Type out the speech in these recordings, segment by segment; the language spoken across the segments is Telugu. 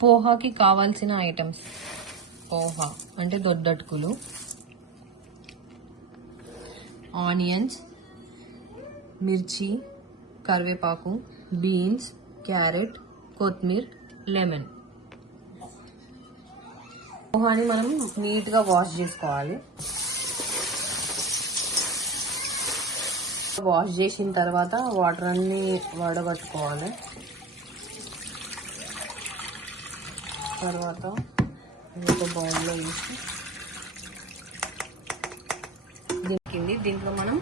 పోహాకి కావాల్సిన ఐటమ్స్: పోహా అంటే దొడ్డటుకులు, ఆనియన్స్, మిర్చి, కరివేపాకు, బీన్స్, క్యారెట్, కొత్తిమీర, లెమన్. పోహాని మనం నీట్గా వాష్ చేసుకోవాలి. వాష్ చేసిన తర్వాత వాటర్ అన్ని వడగట్టుకోవాలి. తర్వాత ఒక బౌల్లో వేసి దీంట్లో మనం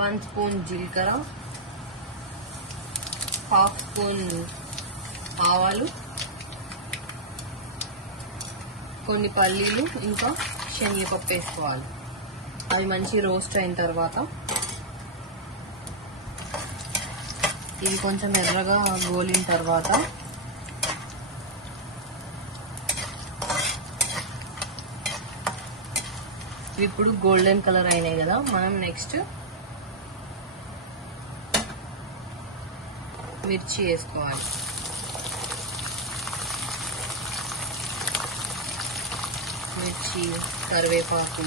1 స్పూన్ జీలకర్ర, 1/2 స్పూన్ ఆవాలు, కొన్ని పల్లీలు, ఇంకా శనగపప్పు వేసుకోవాలి. అవి మంచి రోస్ట్ అయిన తర్వాత ఇవి కొంచెం ఎర్రగా గోలిన తర్వాత ఇప్పుడు గోల్డెన్ కలర్ అయినాయి కదా, మనం నెక్స్ట్ మిర్చి వేసుకోవాలి. మిర్చి, కరివేపాకు,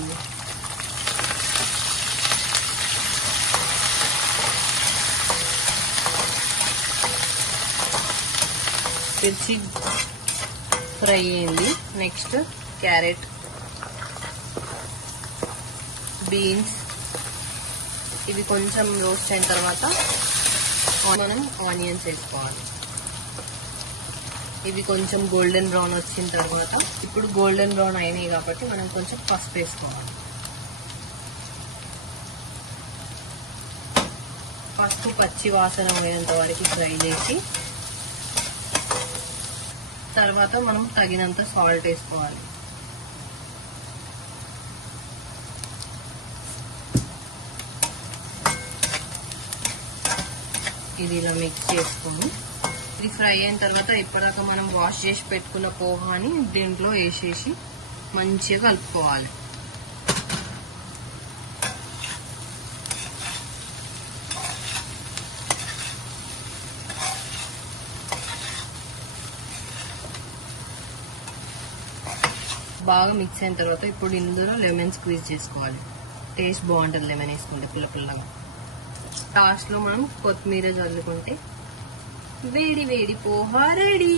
మిర్చి ఫ్రై అయింది. నెక్స్ట్ క్యారెట్, బీన్స్, ఇవి కొంచెం రోస్ట్ అయిన తర్వాత మనం ఆనియన్స్ వేసుకోవాలి. ఇవి కొంచెం గోల్డెన్ బ్రౌన్ వచ్చిన తర్వాత ఇప్పుడు గోల్డెన్ బ్రౌన్ అయినాయి కాబట్టి మనం కొంచెం పసుపు వేసుకోవాలి. పసుపు పచ్చి వాసన పోయేంత వరకు ఫ్రై చేసి తర్వాత మనం తగినంత సాల్ట్ వేసుకోవాలి. ఇది ఇలా మిక్స్ చేసుకుని ఇది ఫ్రై అయిన తర్వాత ఇప్పటిదాకా మనం వాష్ చేసి పెట్టుకున్న పోహాని దీంట్లో వేసేసి మంచిగా కలుపుకోవాలి. బాగా మిక్స్ అయిన తర్వాత ఇప్పుడు ఇందులో లెమన్ స్క్వీజ్ చేసుకోవాలి. టేస్ట్ బాగుంటుంది లెమన్ వేసుకుంటే, పుల్ల పుల్లగా. లాస్ట్లో మనం కొత్తిమీర చల్లుకుంటే వేడి వేడి పోహా రెడీ.